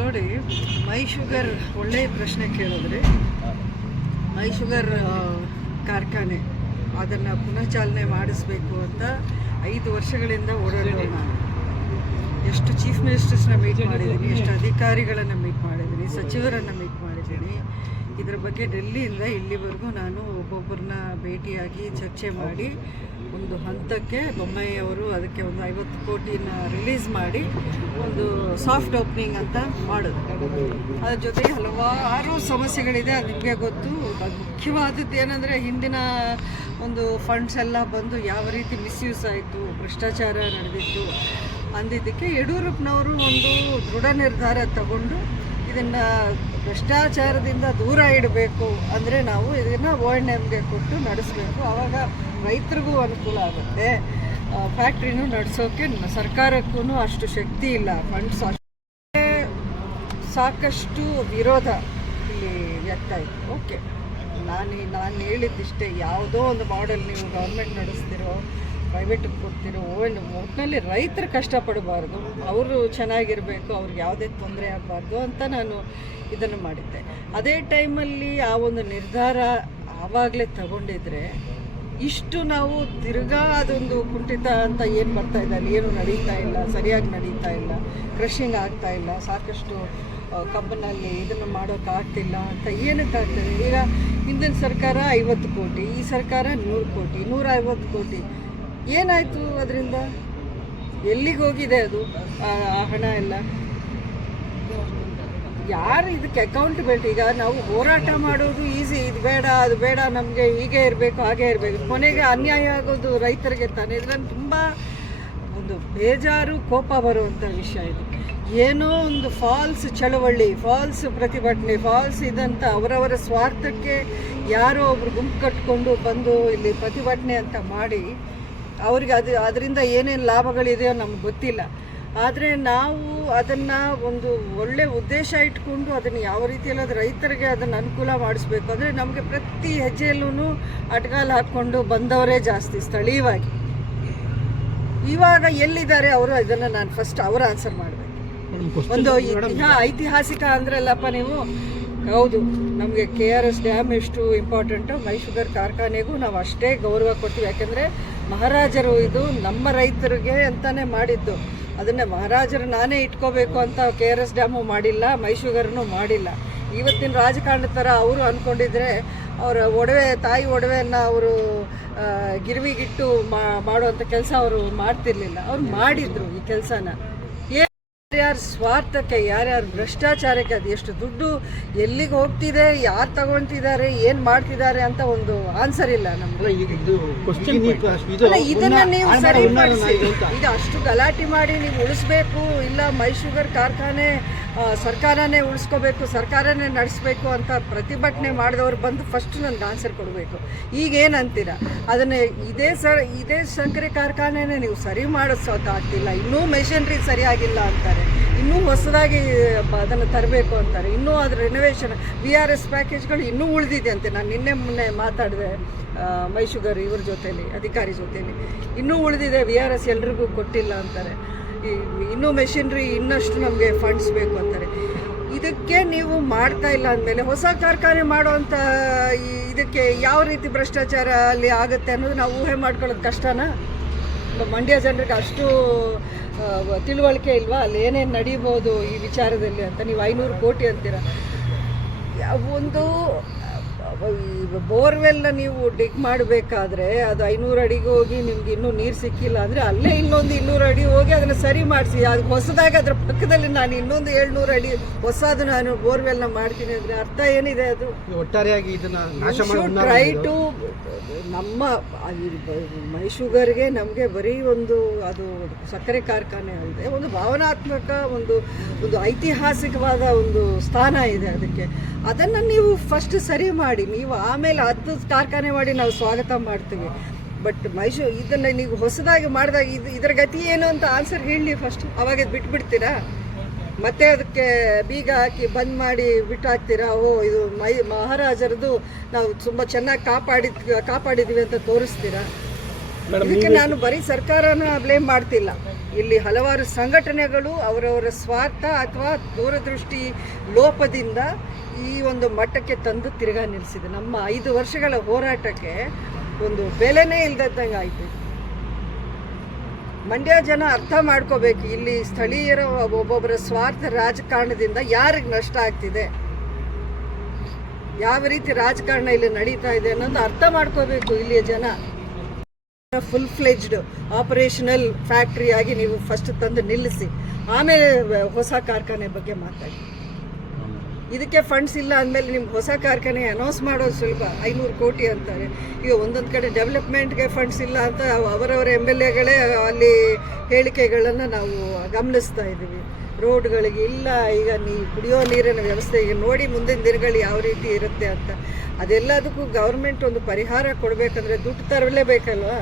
ನೋಡಿ, ಮೈ ಶುಗರ್ ಒಳ್ಳೆಯ ಪ್ರಶ್ನೆ ಕೇಳಿದ್ರಿ, ಮೈ ಶುಗರ್ ಕಾರ್ಖಾನೆ, ಅದನ್ನು ಪುನಃಚಾಲನೆ ಮಾಡಿಸ್ಬೇಕು ಅಂತ ಐದು ವರ್ಷಗಳಿಂದ ಓಡಾಡೋಣ ನಾನು. ಎಷ್ಟು ಚೀಫ್ ಮಿನಿಸ್ಟರ್ಸ್ನ ಮೀಟ್ ಮಾಡಿದ್ದೀನಿ, ಎಷ್ಟು ಅಧಿಕಾರಿಗಳನ್ನು ಮೀಟ್ ಮಾಡಿದ್ದೀನಿ, ಸಚಿವರನ್ನು ಮೀಟ್ ಮಾಡಿದ್ದೀನಿ ಇದರ ಬಗ್ಗೆ ಡೆಲ್ಲಿಯಿಂದ ಇಲ್ಲಿವರೆಗೂ ನಾನು ಒಬ್ಬೊಬ್ಬರನ್ನ ಭೇಟಿಯಾಗಿ ಚರ್ಚೆ ಮಾಡಿ ಒಂದು ಹಂತಕ್ಕೆ ಬೊಮ್ಮಾಯಿ ಅವರು ಅದಕ್ಕೆ ಒಂದು ಐವತ್ತು ಕೋಟಿನ ರಿಲೀಸ್ ಮಾಡಿ ಒಂದು ಸಾಫ್ಟ್ ಓಪನಿಂಗ್ ಅಂತ ಮಾಡಿದ್ರು. ಅದ್ರ ಜೊತೆಗೆ ಹಲವಾರು ಸಮಸ್ಯೆಗಳಿದೆ, ಅದು ನಿಮಗೆ ಗೊತ್ತು. ಅದು ಮುಖ್ಯವಾದದ್ದು ಏನಂದರೆ ಹಿಂದಿನ ಒಂದು ಫಂಡ್ಸ್ ಎಲ್ಲ ಬಂದು ಯಾವ ರೀತಿ ಮಿಸ್ಯೂಸ್ ಆಯಿತು, ಭ್ರಷ್ಟಾಚಾರ ನಡೆದಿತ್ತು ಅಂದಿದ್ದಕ್ಕೆ ಯಡಿಯೂರಪ್ಪನವರು ಒಂದು ದೃಢ ನಿರ್ಧಾರ ತಗೊಂಡು ಇದನ್ನು ಭ್ರಷ್ಟಾಚಾರದಿಂದ ದೂರ ಇಡಬೇಕು ಅಂದರೆ ನಾವು ಇದನ್ನು ಎನ್ ಎಮ್ಗೆ ಕೊಟ್ಟು ನಡೆಸಬೇಕು. ಆವಾಗ ರೈತರಿಗೂ ಅನುಕೂಲ ಆಗುತ್ತೆ. ಫ್ಯಾಕ್ಟ್ರಿನೂ ನಡೆಸೋಕೆ ಸರ್ಕಾರಕ್ಕೂ ಅಷ್ಟು ಶಕ್ತಿ ಇಲ್ಲ. ಫಂಡ್ಸ್ ಅಷ್ಟೇ ಸಾಕಷ್ಟು ವಿರೋಧ ಇಲ್ಲಿ ವ್ಯಕ್ತ ಆಯಿತು. ಓಕೆ ನಾನು ನಾನು ಹೇಳಿದ್ದಿಷ್ಟೇ, ಯಾವುದೋ ಒಂದು ಮಾಡೆಲ್ ನೀವು ಗೌರ್ಮೆಂಟ್ ನಡೆಸ್ತಿರೋ ಪ್ರೈವೇಟಿಗೆ ಕೊಡ್ತಿರೋ ಒಂದು ಒಟ್ಟಿನಲ್ಲಿ ರೈತರು ಕಷ್ಟಪಡಬಾರ್ದು, ಅವರು ಚೆನ್ನಾಗಿರಬೇಕು, ಅವ್ರಿಗೆ ಯಾವುದೇ ತೊಂದರೆ ಆಗಬಾರ್ದು ಅಂತ ನಾನು ಇದನ್ನು ಮಾಡಿದ್ದೆ. ಅದೇ ಟೈಮಲ್ಲಿ ಆ ಒಂದು ನಿರ್ಧಾರ ಆವಾಗಲೇ ತಗೊಂಡಿದ್ರೆ ಇಷ್ಟು ನಾವು ತಿರ್ಗಾ ಅದೊಂದು ಕುಂಠಿತ ಅಂತ ಏನು ಬರ್ತಾ ಇದೆ, ಅಲ್ಲಿ ಏನು ನಡೀತಾ ಇಲ್ಲ, ಸರಿಯಾಗಿ ನಡೀತಾ ಇಲ್ಲ ಕ್ರಷಿಂಗ್ ಆಗ್ತಾ ಇಲ್ಲ, ಸಾಕಷ್ಟು ಕಬ್ಬನಲ್ಲಿ ಇದನ್ನು ಮಾಡೋಕ್ಕಾಗ್ತಿಲ್ಲ ಅಂತ ಏನಕ್ಕಾಗ್ತದೆ ಈಗ ಹಿಂದಿನ ಸರ್ಕಾರ ಐವತ್ತು ಕೋಟಿ, ಈ ಸರ್ಕಾರ ನೂರು ಕೋಟಿ ನೂರ ಐವತ್ತು ಕೋಟಿ. ಏನಾಯಿತು ಅದರಿಂದ? ಎಲ್ಲಿಗೆ ಹೋಗಿದೆ ಅದು, ಆ ಹಣ ಎಲ್ಲ? ಯಾರು ಇದಕ್ಕೆ ಅಕೌಂಟಬಿಲಿಟಿ ಈಗ ನಾವು ಹೋರಾಟ ಮಾಡೋದು ಈಸಿ ಇದು ಬೇಡ, ಅದು ಬೇಡ, ನಮಗೆ ಹೀಗೆ ಇರಬೇಕು, ಹಾಗೆ ಇರಬೇಕು. ಕೊನೆಗೆ ಅನ್ಯಾಯ ಆಗೋದು ರೈತರಿಗೆ ತಾನೆ. ಇದ್ರಲ್ಲಿ ತುಂಬ ಒಂದು ಬೇಜಾರು, ಕೋಪ ಬರುವಂಥ ವಿಷಯ ಇದು. ಏನೋ ಒಂದು ಫಾಲ್ಸ್ ಚಳವಳಿ ಫಾಲ್ಸ್ ಪ್ರತಿಭಟನೆ ಫಾಲ್ಸ್ ಇದಂತ ಅವರವರ ಸ್ವಾರ್ಥಕ್ಕೆ ಯಾರೋ ಒಬ್ರು ಗುಂಪು ಕಟ್ಕೊಂಡು ಬಂದು ಇಲ್ಲಿ ಪ್ರತಿಭಟನೆ ಅಂತ ಮಾಡಿ ಅವ್ರಿಗೆ ಅದು ಅದರಿಂದ ಏನೇನು ಲಾಭಗಳಿದೆಯೋ ನಮ್ಗೆ ಗೊತ್ತಿಲ್ಲ. ಆದರೆ ನಾವು ಅದನ್ನು ಒಂದು ಒಳ್ಳೆ ಉದ್ದೇಶ ಇಟ್ಕೊಂಡು ಅದನ್ನು ಯಾವ ರೀತಿಯಲ್ಲಿ ಅದು ರೈತರಿಗೆ ಅದನ್ನು ಅನುಕೂಲ ಮಾಡಿಸ್ಬೇಕು. ಅಂದರೆ ನಮಗೆ ಪ್ರತಿ ಹೆಜ್ಜೆಯಲ್ಲೂ ಅಟ್ಗಾಲು ಹಾಕ್ಕೊಂಡು ಬಂದವರೇ ಜಾಸ್ತಿ ಸ್ಥಳೀಯವಾಗಿ. ಇವಾಗ ಎಲ್ಲಿದ್ದಾರೆ ಅವರು? ಇದನ್ನು ನಾನು ಫಸ್ಟ್ ಅವರ ಆನ್ಸರ್ ಮಾಡಬೇಕು. ಒಂದು ಐತಿಹಾಸಿಕ ಅಂದ್ರಲ್ಲಪ್ಪ ನೀವು ಹೌದು, ನಮಗೆ ಕೆ ಆರ್ ಎಸ್ ಡ್ಯಾಮ್ ಎಷ್ಟು ಇಂಪಾರ್ಟೆಂಟು ಶುಗರ್ ಕಾರ್ಖಾನೆಗೂ ನಾವು ಅಷ್ಟೇ ಗೌರವ ಕೊಡ್ತೀವಿ. ಯಾಕೆಂದರೆ ಮಹಾರಾಜರು ಇದು ನಮ್ಮ ರೈತರಿಗೆ ಅಂತಲೇ ಮಾಡಿದ್ದು. ಅದನ್ನು ಮಹಾರಾಜರು ನಾನೇ ಇಟ್ಕೋಬೇಕು ಅಂತ ಕೆ ಆರ್ ಎಸ್ ಡ್ಯಾಮು ಮಾಡಿಲ್ಲ ಮೈ ಶುಗರ್ನು ಮಾಡಿಲ್ಲ. ಇವತ್ತಿನ ರಾಜಕಾರಣದ ಥರ ಅವರು ಅಂದ್ಕೊಂಡಿದ್ರೆ ಅವರ ಒಡವೆ, ತಾಯಿ ಒಡವೆಯನ್ನು ಅವರು ಗಿರ್ವಿಗಿಟ್ಟು ಮಾಡುವಂಥ ಕೆಲಸ ಅವರು ಮಾಡ್ತಿರ್ಲಿಲ್ಲ. ಅವ್ರು ಮಾಡಿದ್ರು ಈ ಕೆಲಸನ. ಯಾರ್ಯಾರ ಸ್ವಾರ್ಥಕ್ಕೆ ಯಾರ್ಯಾರ ಭ್ರಷ್ಟಾಚಾರಕ್ಕೆ ಅದು ಎಷ್ಟು ದುಡ್ಡು ಎಲ್ಲಿಗೆ ಹೋಗ್ತಿದೆ ಯಾರು ತಗೊಳ್ತಿದ್ದಾರೆ ಏನು ಮಾಡ್ತಿದ್ದಾರೆ ಅಂತ ಒಂದು ಆನ್ಸರ್ ಇಲ್ಲ ನಮ್ಗೆ. ಇದನ್ನ ನೀವು ಸರಿಪಡಿಸಿ. ಇದು ಇದು ಅಷ್ಟು ಗಲಾಟೆ ಮಾಡಿ ನೀವು ಉಳಿಸ್ಬೇಕು ಇಲ್ಲ ಮೈ ಶುಗರ್ ಕಾರ್ಖಾನೆ ಸರ್ಕಾರನೇ ಉಳಿಸ್ಕೋಬೇಕು ಸರ್ಕಾರನೇ ನಡೆಸಬೇಕು ಅಂತ ಪ್ರತಿಭಟನೆ ಮಾಡಿದವರು ಬಂದು ಫಸ್ಟ್ ನನಗೆ ಆನ್ಸರ್ ಕೊಡಬೇಕು. ಈಗ ಏನಂತೀರ? ಅದನ್ನು ಇದೇ ಸ ಇದೇ ಸಕ್ಕರೆ ಕಾರ್ಖಾನೆನೇ ನೀವು ಸರಿ ಮಾಡಿಸೋಕ್ಕಾಗ್ತಿಲ್ಲ ಇನ್ನೂ ಮೆಷಿನ್ರಿ ಸರಿಯಾಗಿಲ್ಲ ಅಂತಾರೆ. ಇನ್ನೂ ಹೊಸದಾಗಿ ಅದನ್ನು ತರಬೇಕು ಅಂತಾರೆ. ಇನ್ನೂ ಅದ್ರ ರಿನೋವೇಷನ್ ವಿ ಆರ್ ಎಸ್ ಪ್ಯಾಕೇಜ್ಗಳು ಇನ್ನೂ ಉಳಿದಿದೆ ಅಂತೆ. ನಾನು ನಿನ್ನೆ ಮೊನ್ನೆ ಮಾತಾಡಿದೆ ಆ, ಮೈ ಶುಗರ್ ಇವ್ರ ಜೊತೇಲಿ ಅಧಿಕಾರಿ ಜೊತೇಲಿ. ಇನ್ನೂ ಉಳಿದಿದೆ ವಿ ಆರ್ ಎಸ್ ಎಲ್ರಿಗೂ ಕೊಟ್ಟಿಲ್ಲ ಅಂತಾರೆ. ಇನ್ನೂ ಮೆಷಿನ್ರಿ ಇನ್ನಷ್ಟು ನಮಗೆ ಫಂಡ್ಸ್ ಬೇಕು ಅಂತಾರೆ. ಇದಕ್ಕೆ ನೀವು ಮಾಡ್ತಾ ಇಲ್ಲ ಅಂದಮೇಲೆ ಹೊಸ ಕಾರ್ಖಾನೆ ಮಾಡುವಂಥ ಇದಕ್ಕೆ ಯಾವ ರೀತಿ ಭ್ರಷ್ಟಾಚಾರ ಅಲ್ಲಿ ಆಗುತ್ತೆ ಅನ್ನೋದು ನಾವು ಊಹೆ ಮಾಡ್ಕೊಳ್ಳೋದು ಕಷ್ಟನಾ? ಮಂಡ್ಯ ಜನರಿಗೆ ಅಷ್ಟು ತಿಳುವಳಿಕೆ ಇಲ್ವಾ? ಅಲ್ಲಿ ಏನೇನು ನಡೀಬೋದು ಈ ವಿಚಾರದಲ್ಲಿ ಅಂತ. ನೀವು ಐನೂರು ಕೋಟಿ ಅಂತೀರ? ಒಂದು ಬೋರ್ವೆಲ್ನ ನೀವು ಡಿಗ್ ಮಾಡಬೇಕಾದ್ರೆ ಅದು ಐನೂರು ಅಡಿಗೆ ಹೋಗಿ ನಿಮ್ಗೆ ಇನ್ನೂ ನೀರು ಸಿಕ್ಕಿಲ್ಲ ಅಂದರೆ ಅಲ್ಲೇ ಇನ್ನೊಂದು ಇನ್ನೂರು ಅಡಿ ಹೋಗಿ ಅದನ್ನು ಸರಿ ಮಾಡಿಸಿ. ಅದು ಹೊಸದಾಗಿ ಅದ್ರ ಪಕ್ಕದಲ್ಲಿ ನಾನು ಇನ್ನೊಂದು ಏಳ್ನೂರು ಅಡಿ ಹೊಸದು ನಾನು ಬೋರ್ವೆಲ್ನ ಮಾಡ್ತೀನಿ ಅಂದರೆ ಅರ್ಥ ಏನಿದೆ ಅದು? ಒಟ್ಟಾರೆಯಾಗಿ ಇದನ್ನ ಟ್ರೈ ಟು ನಮ್ಮ ಮೈಶುಗರ್ಗೆ ನಮಗೆ ಬರೀ ಒಂದು ಅದು ಸಕ್ಕರೆ ಕಾರ್ಖಾನೆ ಅಲ್ಲದೆ ಒಂದು ಭಾವನಾತ್ಮಕ ಒಂದು ಒಂದು ಐತಿಹಾಸಿಕವಾದ ಒಂದು ಸ್ಥಾನ ಇದೆ ಅದಕ್ಕೆ. ಅದನ್ನು ನೀವು ಫಸ್ಟ್ ಸರಿ ಮಾಡಿ. ನೀವು ಆಮೇಲೆ ಹತ್ತು ಕಾರ್ಖಾನೆ ಮಾಡಿ ನಾವು ಸ್ವಾಗತ ಮಾಡ್ತೀವಿ. ಬಟ್ ಮೈಸೂರು ಇದನ್ನ ನೀವು ಹೊಸದಾಗಿ ಮಾಡಿದಾಗ ಇದು ಇದರ ಗತಿ ಏನು ಅಂತ ಆನ್ಸರ್ ಹೇಳಿ ಫಸ್ಟ್ ಅವಾಗ ಬಿಟ್ಬಿಡ್ತೀರಾ? ಮತ್ತೆ ಅದಕ್ಕೆ ಬೀಗ ಹಾಕಿ ಬಂದ್ ಮಾಡಿ ಬಿಟ್ಟಾಕ್ತೀರಾ? ಓ, ಇದು ಮೈ ಮಹಾರಾಜರದು ನಾವು ತುಂಬ ಚೆನ್ನಾಗಿ ಕಾಪಾಡಿದ್, ಕಾಪಾಡಿದ್ವಿ ಅಂತ ತೋರಿಸ್ತೀರಾ? ಇದಕ್ಕೆ ನಾನು ಬರೀ ಸರ್ಕಾರನ ಬ್ಲೇಮ್ ಮಾಡ್ತಿಲ್ಲ. ಇಲ್ಲಿ ಹಲವಾರು ಸಂಘಟನೆಗಳು ಅವರವರ ಸ್ವಾರ್ಥ ಅಥವಾ ದೂರದೃಷ್ಟಿ ಲೋಪದಿಂದ ಈ ಒಂದು ಮಟ್ಟಕ್ಕೆ ತಂದು ತಿರುಗಾ ನಿಲ್ಲಿಸಿದೆ ನಮ್ಮ ಐದು ವರ್ಷಗಳ ಹೋರಾಟಕ್ಕೆ ಒಂದು ಬೆಲೆನೇ ಇಲ್ದಂಗೆ ಆಯಿತು. ಮಂಡ್ಯ ಜನ ಅರ್ಥ ಮಾಡ್ಕೋಬೇಕು. ಇಲ್ಲಿ ಸ್ಥಳೀಯರ ಒಬ್ಬೊಬ್ಬರ ಸ್ವಾರ್ಥ ರಾಜಕಾರಣದಿಂದ ಯಾರಿಗೆ ನಷ್ಟ ಆಗ್ತಿದೆ? ಯಾವ ರೀತಿ ರಾಜಕಾರಣ ಇಲ್ಲಿ ನಡೀತಾ ಇದೆ ಅನ್ನೋದು ಅರ್ಥ ಮಾಡ್ಕೋಬೇಕು ಇಲ್ಲಿಯ ಜನ. ಫುಲ್ ಫ್ಲೆಜ್ಡ್ ಆಪರೇಷನಲ್ ಫ್ಯಾಕ್ಟ್ರಿ ಆಗಿ ನೀವು ಫಸ್ಟ್ ತಂದು ನಿಲ್ಲಿಸಿ. ಆಮೇಲೆ ಹೊಸ ಕಾರ್ಖಾನೆ ಬಗ್ಗೆ ಮಾತಾಡಿ. ಇದಕ್ಕೆ ಫಂಡ್ಸ್ ಇಲ್ಲ ಅಂದಮೇಲೆ ನಿಮ್ಗೆ ಹೊಸ ಕಾರ್ಖಾನೆ ಅನೌನ್ಸ್ ಮಾಡೋದು ಸ್ವಲ್ಪ ಐನೂರು ಕೋಟಿ ಅಂತಾರೆ. ಈಗ ಒಂದೊಂದು ಕಡೆ ಡೆವಲಪ್ಮೆಂಟ್ಗೆ ಫಂಡ್ಸ್ ಇಲ್ಲ ಅಂತ ಅವರವರ ಎಂ ಎಲ್ ಎಗಳೇ ಅಲ್ಲಿ ಹೇಳಿಕೆಗಳನ್ನು ನಾವು ಗಮನಿಸ್ತಾ ಇದ್ದೀವಿ. ರೋಡ್ಗಳಿಗೆ ಇಲ್ಲ, ಈಗ ನೀ ಕುಡಿಯೋ ನೀರಿನ ವ್ಯವಸ್ಥೆ ಈಗ ನೋಡಿ ಮುಂದಿನ ದಿನಗಳು ಯಾವ ರೀತಿ ಇರುತ್ತೆ ಅಂತ. ಅದೆಲ್ಲದಕ್ಕೂ ಗೌರ್ಮೆಂಟ್ ಒಂದು ಪರಿಹಾರ ಕೊಡಬೇಕಂದ್ರೆ ದುಡ್ಡು ತರಲೇಬೇಕಲ್ವಾ?